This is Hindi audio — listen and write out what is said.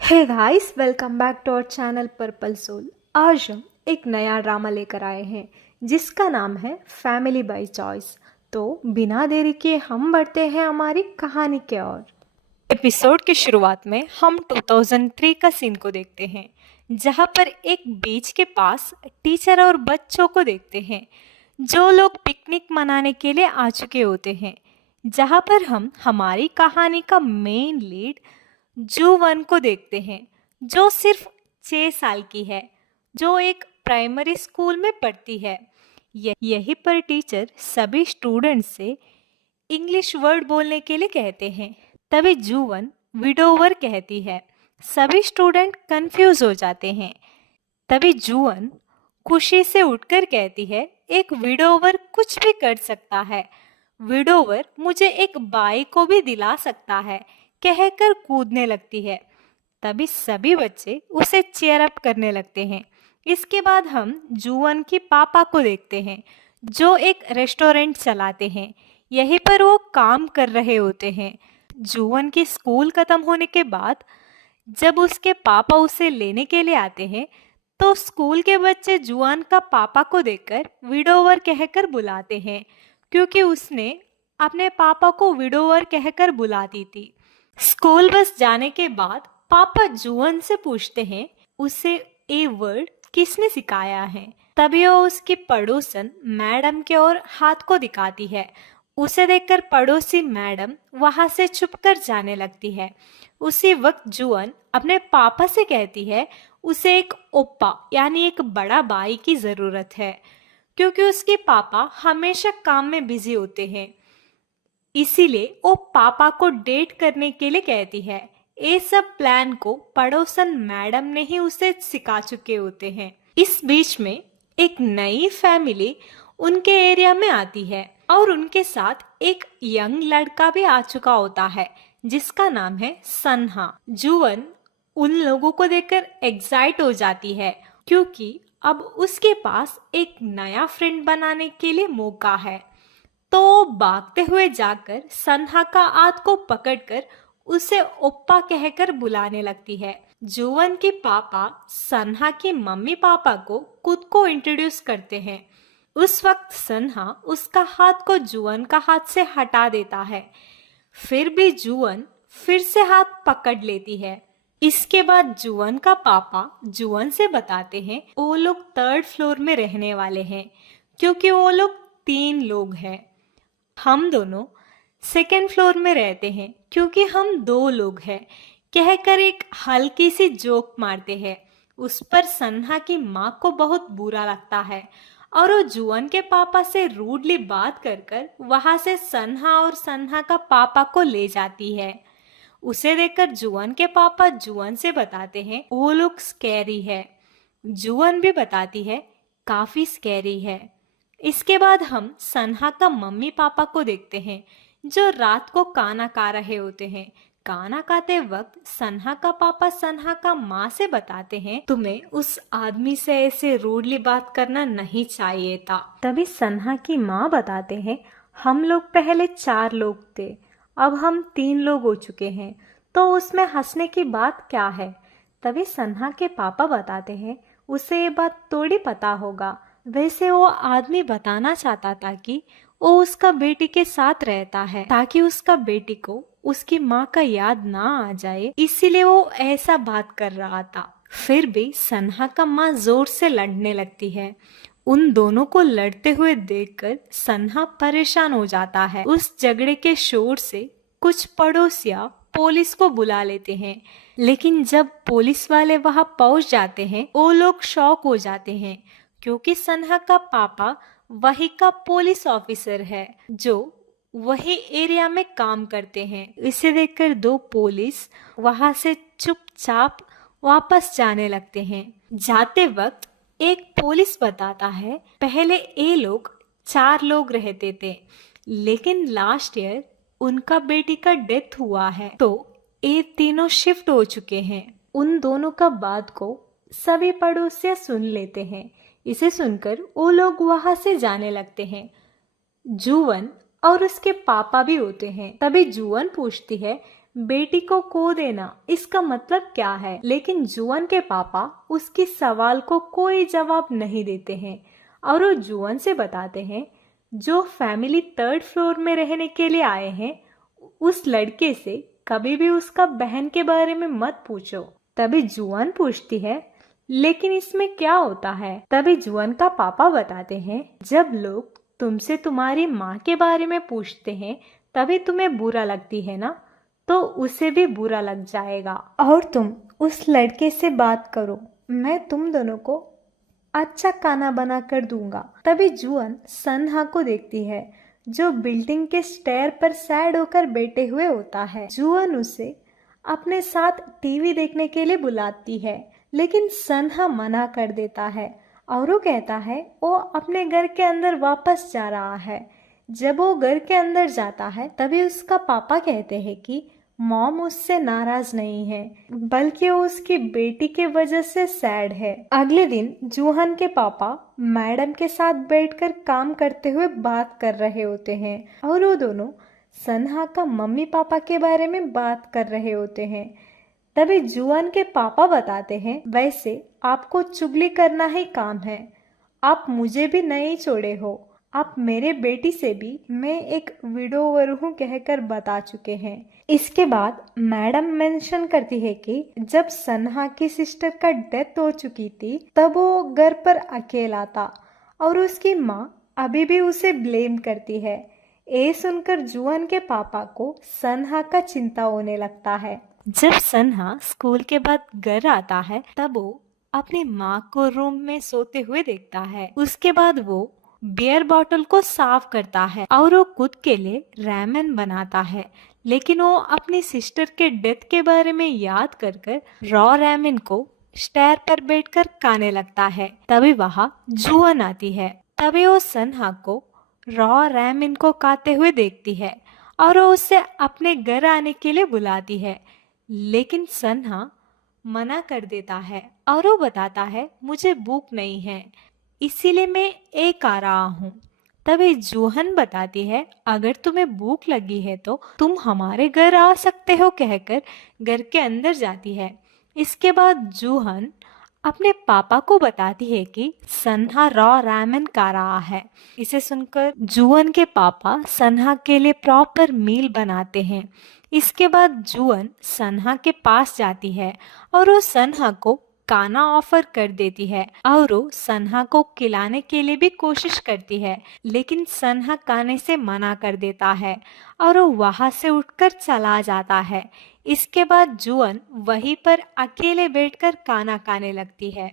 Hey guys, welcome back to our channel Purple Soul. आज हम एक नया ड्रामा लेकर आए हैं जिसका नाम है फैमिली बाय चॉइस। तो बिना देरी के हम बढ़ते हैं हमारी कहानी के ओर। एपिसोड की शुरुआत में हम 2003 का सीन को देखते हैं, जहां पर एक बीच के पास टीचर और बच्चों को देखते हैं जो लोग पिकनिक मनाने के लिए आ चुके होते हैं। जहां पर हम हमारी कहानी का मेन लीड जूवन को देखते हैं, जो सिर्फ 6 साल की है, जो एक प्राइमरी स्कूल में पढ़ती है। यहीं पर टीचर सभी स्टूडेंट्स से इंग्लिश वर्ड बोलने के लिए कहते हैं। तभी जूवन विडोवर कहती है। सभी स्टूडेंट कंफ्यूज हो जाते हैं। तभी जूवन खुशी से उठकर कहती है, एक विडोवर कुछ भी कर सकता है। विडोवर मुझे एक बाई को भी दिला सकता है, कहकर कूदने लगती है। तभी सभी बच्चे उसे चीयर अप करने लगते हैं। इसके बाद हम जूवन की पापा को देखते हैं, जो एक रेस्टोरेंट चलाते हैं। यहीं पर वो काम कर रहे होते हैं। जूवन की स्कूल खत्म होने के बाद जब उसके पापा उसे लेने के लिए आते हैं, तो स्कूल के बच्चे जुआन का पापा को देखकर विडोवर कहकर बुलाते हैं, क्योंकि उसने अपने पापा को विडोवर कहकर बुलाती थी। स्कूल बस जाने के बाद पापा जुआन से पूछते हैं, उसे ए वर्ड किसने सिखाया है। तभी वो उसकी पड़ोसन मैडम के ओर हाथ को दिखाती है। उसे देखकर पड़ोसी मैडम वहां से छुपकर जाने लगती है। उसी वक्त जुअन अपने पापा से कहती है, उसे एक ओप्पा यानी एक बड़ा भाई की जरूरत है, क्योंकि उसके पापा हमेशा काम में बिजी होते हैं। इसीलिए वो पापा को डेट करने के लिए कहती है। ये सब प्लान को पड़ोसन मैडम ने ही उसे सिखा चुके होते हैं। इस बीच में एक नई फैमिली उनके एरिया में आती है और उनके साथ एक यंग लड़का भी आ चुका होता है, जिसका नाम है सन्हा। जुवन उन लोगों को देखकर एक्साइट हो जाती है, क्योंकि अब उसके पास एक नया फ्रेंड बनाने के लिए मौका है। तो भागते हुए जाकर सन्हा का हाथ को पकड़कर उसे ओप्पा कहकर बुलाने लगती है। जुवन के पापा सन्हा की मम्मी पापा को खुद को इंट्रोड्यूस करते हैं। उस वक्त सन्हा उसका हाथ को जुवन का हाथ से हटा देता है। फिर भी जुवन फिर से हाथ पकड़ लेती है। इसके बाद जुवन का पापा जुवन से बताते हैं वो लोग 3rd फ्लोर में रहने वाले हैं, क्योंकि वो लोग 3 लोग हैं। हम दोनों 2nd फ्लोर में रहते हैं, क्योंकि हम 2 लोग हैं, कहकर एक हल्की सी जोक मारते हैं। उस पर सन्हा की माँ को बहुत बुरा लगता है और वो जुवन के पापा से रूडली बात कर कर वहां से सन्हा और सन्हा का पापा को ले जाती है। उसे देखकर जुवन के पापा जुवन से बताते हैं वो लोग स्कैरी है। जुवन भी बताती है काफी स्कैरी है। इसके बाद हम सन्हा का मम्मी पापा को देखते हैं, जो रात को खाना खा रहे होते हैं। खाना खाते वक्त सन्हा का पापा सन्हा का माँ से बताते हैं, तुम्हें उस आदमी से ऐसे रूडली बात करना नहीं चाहिए था। तभी सन्हा की माँ बताते हैं, हम लोग पहले 4 लोग थे, अब हम 3 लोग हो चुके हैं, तो उसमें हंसने की बात क्या है। तभी सन्हा के पापा बताते हैं, उसे ये बात थोड़ी पता होगा। वैसे वो आदमी बताना चाहता था कि वो उसका बेटी के साथ रहता है, ताकि उसका बेटी को उसकी माँ का याद ना आ जाए, इसीलिए वो ऐसा बात कर रहा था। फिर भी सन्हा का माँ जोर से लड़ने लगती है। उन दोनों को लड़ते हुए देखकर सन्हा परेशान हो जाता है। उस झगड़े के शोर से कुछ पड़ोसिया पुलिस को बुला लेते हैं, लेकिन जब पुलिस वाले वहां पहुंच जाते हैं, वो लोग शॉक हो जाते हैं, क्योंकि सन्हा का पापा वही का पुलिस ऑफिसर है, जो वही एरिया में काम करते हैं। इसे देखकर 2 पुलिस वहां से चुपचाप वापस जाने लगते हैं। जाते वक्त एक पुलिस बताता है, पहले ये लोग 4 लोग रहते थे, लेकिन लास्ट ईयर उनका बेटी का डेथ हुआ है, तो ये तीनों शिफ्ट हो चुके हैं। उन दोनों का बात को सभी पड़ोसी सुन लेते हैं। इसे सुनकर वो लोग वहां से जाने लगते हैं। जुवन और उसके पापा भी होते हैं। तभी जुवन पूछती है, बेटी को खो देना इसका मतलब क्या है? लेकिन जुअन के पापा उसकी सवाल को कोई जवाब नहीं देते हैं और वो जुअन से बताते हैं, जो फैमिली 3rd फ्लोर में रहने के लिए आए हैं उस लड़के से कभी भी उसका बहन के बारे में मत पूछो। तभी जुअन पूछती है, लेकिन इसमें क्या होता है? तभी जुअन का पापा बताते हैं, जब लोग तुमसे तुम्हारी माँ के बारे में पूछते हैं तभी तुम्हें बुरा लगती है ना, तो उसे भी बुरा लग जाएगा और तुम उस लड़के से बात करो, मैं तुम दोनों को अच्छा खाना बना कर दूंगा। तभी जुअन सन्हा को देखती है, जो बिल्डिंग के स्टेयर पर सैड होकर बैठे हुए होता है। जुअन उसे अपने साथ टीवी देखने के लिए बुलाती है, लेकिन सन्हा मना कर देता है और वो कहता है वो अपने घर के अंदर वापस जा रहा है। जब वो घर के अंदर जाता है तभी उसका पापा कहते हैं कि मॉम उससे नाराज नहीं है, बल्कि वो उसकी बेटी के वजह से सैड है। अगले दिन जूहन के पापा मैडम के साथ बैठकर काम करते हुए बात कर रहे होते हैं और वो दोनों सन्हा का मम्मी पापा के बारे में बात कर रहे होते हैं। तभी जुअन के पापा बताते हैं, वैसे आपको चुगली करना ही काम है, आप मुझे भी नहीं छोड़े हो, आप मेरे बेटी से भी मैं एक विडोवर हूँ कहकर बता चुके हैं। इसके बाद मैडम मेंशन करती है कि जब सन्हा की सिस्टर का डेथ हो चुकी थी तब वो घर पर अकेला था और उसकी माँ अभी भी उसे ब्लेम करती है। ये सुनकर जुअन के पापा को सन्हा का चिंता होने लगता है। जब सन्हा स्कूल के बाद घर आता है तब वो अपनी माँ को रूम में सोते हुए देखता है। उसके बाद वो बियर बॉटल को साफ करता है और वो खुद के लिए रैमेन बनाता है, लेकिन वो अपनी सिस्टर के डेथ के बारे में याद कर कर रॉ रैमेन को स्टेयर पर बैठकर खाने लगता है। तभी वहाँ जुअन आती है। तभी वो सन्हा को रॉ रैमेन को खाते हुए देखती है और वो उसे अपने घर आने के लिए बुलाती है, लेकिन सन्हा मना कर देता है और वो बताता है, मुझे भूख नहीं है, इसीलिए मैं एक आ रहा हूँ। तभी जूहन बताती है, अगर तुम्हें भूख लगी है तो तुम हमारे घर आ सकते हो कहकर घर के अंदर जाती है। इसके बाद जूहन अपने पापा को बताती है कि सन्हा रॉ रैमेन खा रहा है। इसे सुनकर जूहन के पापा सन्हा के लिए प्रॉपर मील बनाते हैं। इसके बाद जूहन सन्हा के पास जाती है और वो सन्हा को खाना ऑफर कर देती है और वो सन्हा को खिलाने के लिए भी कोशिश करती है, लेकिन सन्हा खाने से मना कर देता है और वो वहां से उठकर चला जाता है। इसके बाद जुअन वहीं पर अकेले बैठकर खाना खाने लगती है।